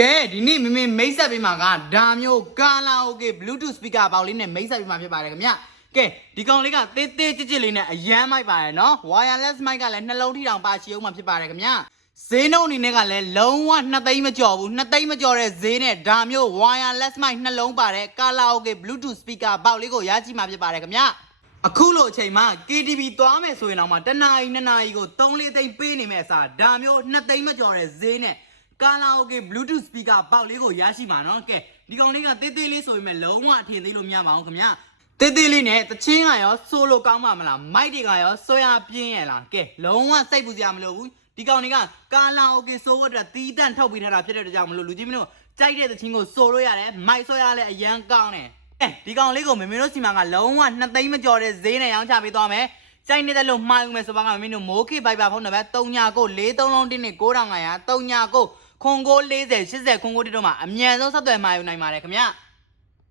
ကဲဒီနေ့မင်းမိတ်ဆက်ပေးမှာကဒါမျိုးကာလာအိုကေ Bluetooth speaker ပေါက်လေးနဲ့မိတ်ဆက်ပေးမှာဖြစ်ပါတယ်ခင်ဗျကဲဒီကောင်လေးကသေးသေးကြစ်ကြစ်လေးနဲ့အရန်မိုက်ပါတယ်နော် wireless mic ကလည်းနှလုံးထိတောင်ပါချီအောင်မှာဖြစ်ပါတယ်ခင်ဗျဈေးနှုန်းအနေနဲ့ကလည်းလုံးဝ2သိန်းမကျော်ဘူး2သိန်းမကျော်တဲ့ဈေးနဲ့ဒါမျိုး wireless mic နှလုံးပါတဲ့ကာလာအိုကေ Bluetooth speaker ပေါက်လေးကိုရရှိမှာဖြစ်ပါတယ်ခင်ဗျအခုလိုအချိန်မှာ KTV သွားမယ်ဆိုရင်တော့မှတနာရီ2နာရီကို3-4သိန်းပေးနေမဲ့အစားဒါမျိုး2သိန်းမကျော်တဲ့ဈေးနဲ့ကာလာအိုကေ Bluetooth speaker ပေါက်လေးကိုရရှိမှာနော်ကဲဒီကောင်လေးကသေးသေးလေးဆိုပေမဲ့လုံးဝအထင်သေးလို့မရပါဘူးခင်ဗျသေးသေးလေးနဲ့တချင်းကရောဆိုလိုကောင်းပါမလားမိုက်တွေကရောဆွဲအားပြင်းရလားကဲလုံးဝစိတ်ပူစရာမလိုဘူးဒီကောင်လေးကကာလာအိုကေဆိုတော့တီးတန့်ထုတ်ပေးထားတာဖြစ်တဲ့ကြောင့်မလို့လူကြီးမင်းတို့ကြိုက်တဲ့တချင်းကိုဆိုလို့ရတယ်မိုက်ဆွဲအားလည်းအရန်ကောင်းတယ်ဒီကောင်လေးကိုမင်းတို့စီမံကလုံးဝ2သိန်းမကျော်တဲ့ဈေးနဲ့ရောင်းချပေးသွားမယ်ကြိုက်နေတဲ့လို့မှားယူမယ်ဆိုပါကမင်းတို့မိုးခေဘိုက်ပါဖုန်းနံပါတ်3993လုံးတင်းနဲ့9500 39ခွန်ကို40 80ခွန်ကိုတိတို့မှာအမြန်ဆုံးဆက်သွယ်မှာယူနိုင်ပါတယ်ခင်ဗျ